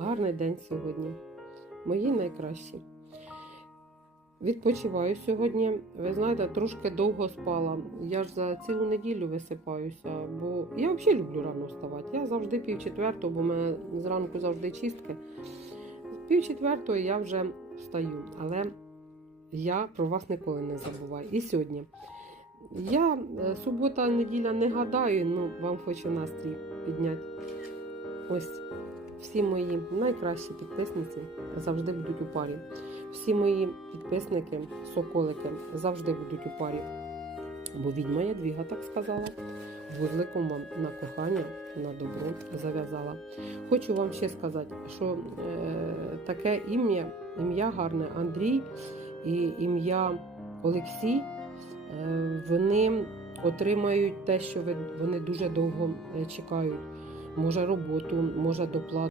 гарний день сьогодні. Мої найкращі. Відпочиваю сьогодні. Ви знаєте, трошки довго спала. Я ж за цілу неділю висипаюся, бо я взагалі люблю рано вставати. Я завжди пів четвертого, бо в мене зранку завжди чистки. Пів четвертого я вже встаю, але я про вас ніколи не забуваю. І сьогодні. Я е, субота, неділя не гадаю, ну вам хочу настрій підняти. Ось всі мої найкращі підписниці завжди будуть у парі. Всі мої підписники, соколики завжди будуть у парі. Бо відьма Ядвіга так сказала. Вузликом вам на кохання, на добро зав'язала. Хочу вам ще сказати, що е, таке ім'я, ім'я гарне Андрій і ім'я Олексій, е, вони отримають те, що ви- вони дуже довго е, чекають. Може роботу, може доплату.